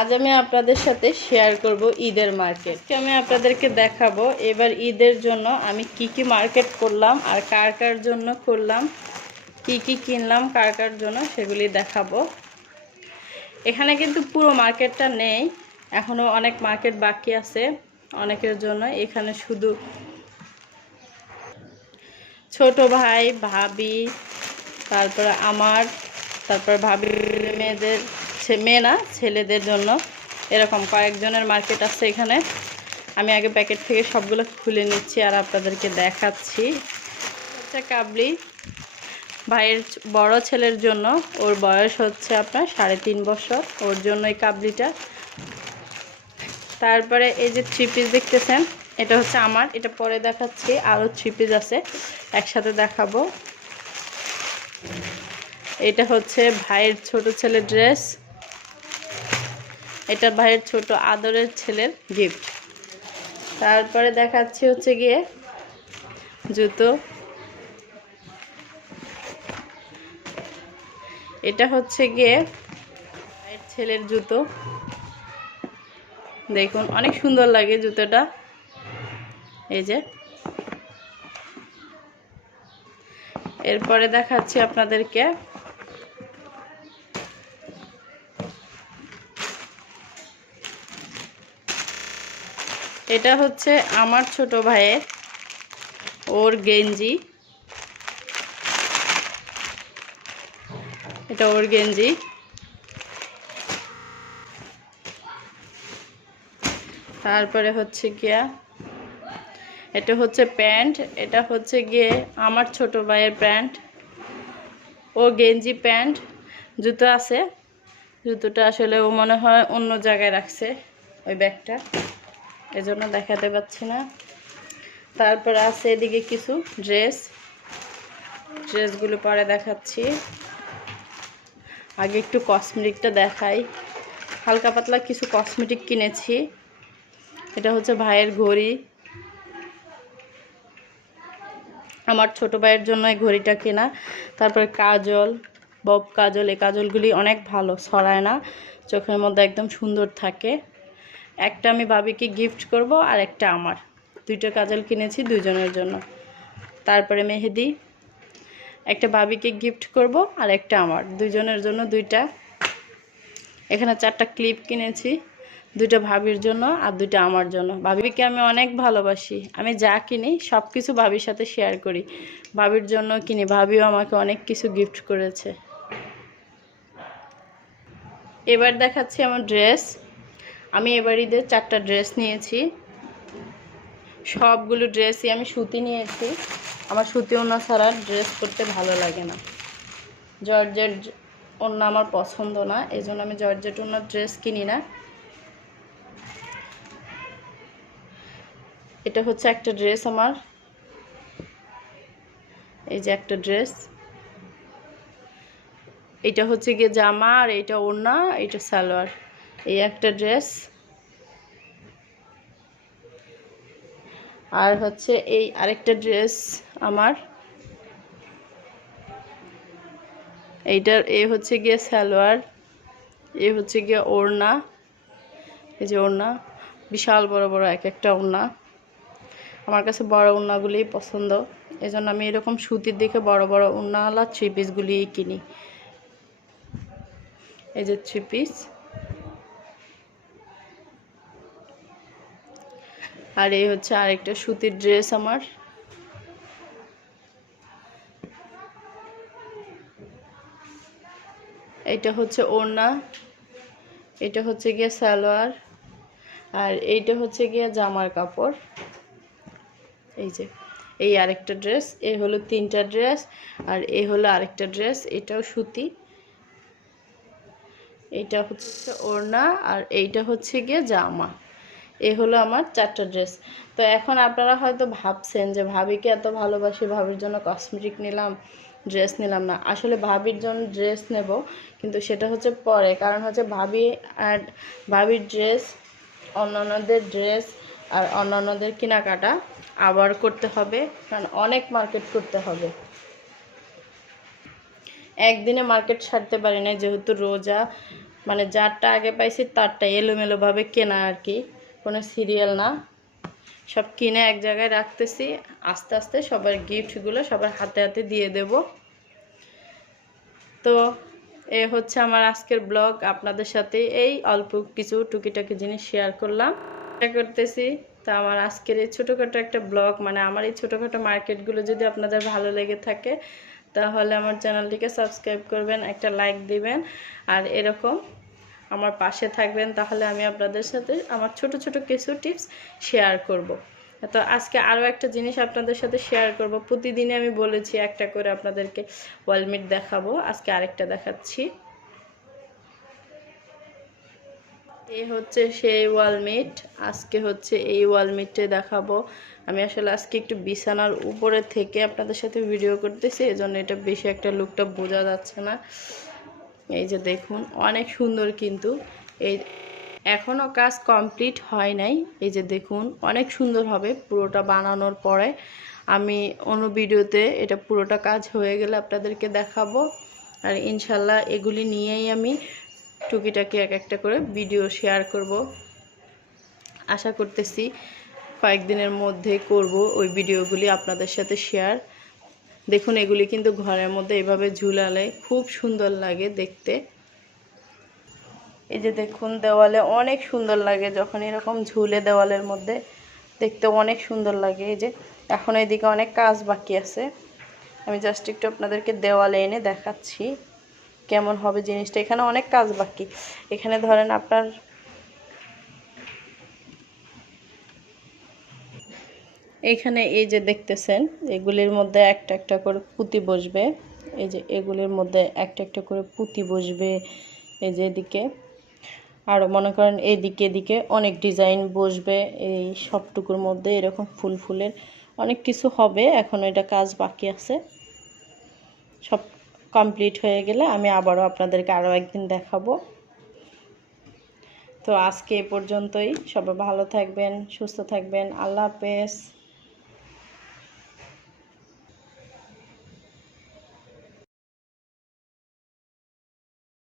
আজ আমি আপনাদের সাথে শেয়ার করব ঈদের মার্কেট আমি আপনাদেরকে দেখাবো এবার ঈদের জন্য আমি কি কি মার্কেট করলাম আর কার কার জন্য করলাম, কি কি কিনলাম, কার কার জন্য সেগুলি দেখাবো। এখানে কিন্তু পুরো মার্কেটটা নেই এখনও অনেক মার্কেট বাকি আছে অনেকের জন্য। এখানে শুধু ছোট ভাই, ভাবি, তারপরে আমার, তারপর ভাবি মেয়েদের ছে- মেয়ে না ছেলেদের জন্য। এরকম কয়েকজনের মার্কেট আছে এখানে। আমি আগে প্যাকেট থেকে সবগুলো খুলে নিচ্ছি আর আপনাদেরকে দেখাচ্ছি। হচ্ছে কাবলি ভাইয়ের বড় ছেলের জন্য। ওর বয়স হচ্ছে আপনার সাড়ে তিন বছর। ওর জন্য এই কাবলিটা। তারপরে এই যে থ্রি পিস দেখতেছেন, এটা হচ্ছে আমার। এটা পরে দেখাচ্ছি। আরও থ্রি পিস আছে। একসাথে দেখাবো। এটা হচ্ছে ভাইয়ের ছোট ছেলের ড্রেস এটা ভাইয়ের ছোট আদরের ছেলের গিফট তারপরে দেখাচ্ছি হচ্ছে গিয়ে জুতো। এটা হচ্ছে গিয়ে ভাইয়ের ছেলের জুতো। দেখুন, অনেক সুন্দর লাগে জুতোটা। এই যে। এরপরে দেখাচ্ছি আপনাদেরকে এটা হচ্ছে আমার ছোট ভাইয়ের, ওর গেঞ্জি। এটা ওর গেঞ্জি। তারপরে হচ্ছে গিয়া, এটা হচ্ছে প্যান্ট, এটা হচ্ছে গিয়ে আমার ছোট ভাইয়ের প্যান্ট। ও গেঞ্জি প্যান্ট, জুতো আছে। জুতোটা আসলে ও মনে হয় অন্য জায়গায় রাখছে, ওই ব্যাগটা। এজন্য দেখাতে পাচ্ছি না। তারপর আছে এদিকে কিছু ড্রেস। ড্রেসগুলো পরে দেখাচ্ছি। আগে একটু কসমেটিকটা দেখাই। হালকা পাতলা কিছু কসমেটিক কিনেছি। এটা হচ্ছে ভাইয়ের ঘড়ি। আমার ছোট ভাইয়ের জন্য এই ঘড়িটা কেনা। তারপরে কাজল, বব কাজল, এই কাজলগুলি অনেক ভালো, ছড়ায় না। চোখের মধ্যে একদম সুন্দর থাকে। একটা আমি ভাবিকে গিফট করব আর একটা আমার। দুইটা কাজল কিনেছি দুজনের জন্য। তারপরে মেহেদি। একটা ভাবিকে গিফট করব আর একটা আমার। দুজনের জন্য দুইটা। এখানে চারটা ক্লিপ কিনেছি, দুইটা ভাবির জন্য আর দুইটা আমার জন্য। ভাবিকে আমি অনেক ভালোবাসি। আমি যা কিনি সব কিছু ভাবির সাথে শেয়ার করি। ভাবির জন্য কিনি। ভাবিও আমাকে অনেক কিছু গিফট করেছে। এবার দেখাচ্ছি আমার ড্রেস আমি এবার ঈদের চারটা ড্রেস নিয়েছি। সবগুলো ড্রেসই আমি সুতি নিয়েছি। আমার সুতি ওনা ছাড়া ড্রেস করতে ভালো লাগে না। জর্জেট অন্য আমার পছন্দ না এই জন্য আমি জর্জেট অন্য ড্রেস কিনি না। এটা হচ্ছে একটা ড্রেস আমার। এই যে একটা ড্রেস। এটা হচ্ছে গিয়ে জামা আর এটা ওড়না এটা সালোয়ার। এই একটা ড্রেস। আর হচ্ছে এই আরেকটা ড্রেস আমার। এইটার এ হচ্ছে গিয়ে সালোয়ার, এ হচ্ছে গিয়ে ওড়না। এই যে ওড়না, বিশাল বড় বড় এক একটা ওড়না। আমার কাছে বড় ওড়নাগুলিই পছন্দ। এই জন্য আমি এরকম সুতির দিকে বড় বড় ওড়নাওয়ালা থ্রি পিসগুলিই কিনি। এই যে থ্রি পিস আর এই হচ্ছে আরেকটা সুতির ড্রেস আমার। এটা হচ্ছে ওড়না, এটা হচ্ছে গিয়ে সালোয়ার, আর এইটা হচ্ছে গিয়ে জামার কাপড়। এই যে, এই আরেকটা ড্রেস এই হলো তিনটা ড্রেস, আর এই হলো আরেকটা ড্রেস, এটাও সুতি। এটা হচ্ছে ওড়না, আর এইটা হচ্ছে গিয়ে জামা। এ হলো আমার চারটা ড্রেস তো এখন আপনারা হয়তো ভাবছেন যে, ভাবিকে এত ভালোবাসি, ভাবির জন্য কসমেটিক নিলাম ড্রেস নিলাম না। আসলে ভাবির জন্য ড্রেস নেব, কিন্তু সেটা হচ্ছে পরে। কারণ হচ্ছে ভাবি আর ভাবির ড্রেস অন্যান্যদের ড্রেস আর অন্যান্যদের কেনাকাটা আবার করতে হবে, কারণ অনেক মার্কেট করতে হবে। একদিনে মার্কেট ছাড়তে পারি না যেহেতু রোজা মানে যারটা আগে পাইছি তারটা এলোমেলোভাবে কেনা আর কি। কোনো সিরিয়াল না। সব কিনে এক জায়গায় রাখতেছি। আস্তে আস্তে সবার গিফটগুলো সবার হাতে হাতে দিয়ে দেব। তো এ হচ্ছে আমার আজকের ব্লগ। আপনাদের সাথে এই অল্প কিছু টুকিটাকি জিনিস শেয়ার করলাম। করতেছি তো আমার আজকের এই ছোটোখাটো একটা ব্লগ মানে আমার এই ছোটোখাটো মার্কেটগুলো যদি আপনাদের ভালো লেগে থাকে, তাহলে আমার চ্যানেলটিকে সাবস্ক্রাইব করবেন, একটা লাইক দিবেন। আর এরকম আমার পাশে থাকবেন, তাহলে আমি আপনাদের সাথে আমার ছোট ছোট কিছু টিপস শেয়ার করব। তো আজকে আরও একটা জিনিস আপনাদের সাথে শেয়ার করব। প্রতিদিনই আমি বলেছি একটা করে আপনাদেরকে ওয়ালমিট দেখাবো। আজকে আরেকটা দেখাচ্ছি। এ হচ্ছে সেই ওয়ালমিট আজকে হচ্ছে এই ওয়ালমিটে দেখাবো। আমি আসলে আজকে একটু বিছানার উপরে থেকে আপনাদের সাথে ভিডিও করতেছি, এজন্য এটা বেশি একটা লুকটা বোঝা যাচ্ছে না। এই যে দেখুন, অনেক সুন্দর কিন্তু। এই এখনও কাজ কমপ্লিট হয় নাই। এই যে দেখুন, অনেক সুন্দর হবে পুরোটা বানানোর পরে। আমি অন্য ভিডিওতে এটা পুরোটা কাজ হয়ে গেলে আপনাদেরকে দেখাবো। আর ইনশাল্লাহ এগুলি নিয়েই আমি টুকিটাকি এক একটা করে ভিডিও শেয়ার করব। আশা করতেছি কয়েকদিনের মধ্যে করব ওই ভিডিওগুলি আপনাদের সাথে শেয়ার। দেখুন, এগুলি কিন্তু ঘরের মধ্যে এভাবে ঝুলালে খুব সুন্দর লাগে দেখতে। এই যে দেখুন, দেওয়ালে অনেক সুন্দর লাগে যখন এরকম ঝুলে দেওয়ালের মধ্যে, দেখতে অনেক সুন্দর লাগে। এই যে এখন এদিকে অনেক কাজ বাকি আছে। আমি জাস্ট একটু আপনাদেরকে দেওয়ালে এনে দেখাচ্ছি কেমন হবে জিনিসটা। এখানে অনেক কাজ বাকি। এখানে ধরেন আপনার এখানে এই যে দেখতেছেন, এগুলির মধ্যে একটা একটা করে পুঁতি বসবে। এই যে এগুলির মধ্যে একটা একটা করে পুঁতি বসবে এই যে এদিকে। আরও মনে করেন এদিকে এদিকে অনেক ডিজাইন বসবে, এই সবটুকুর মধ্যে এরকম ফুল ফুলের অনেক কিছু হবে, এখন এটা কাজ বাকি আছে। সব কমপ্লিট হয়ে গেলে আমি আবারও আপনাদেরকে আরও একদিন দেখাবো। তো আজকে এ পর্যন্তই, সবাই ভালো থাকবেন, সুস্থ থাকবেন, আল্লাহ হাফেজ।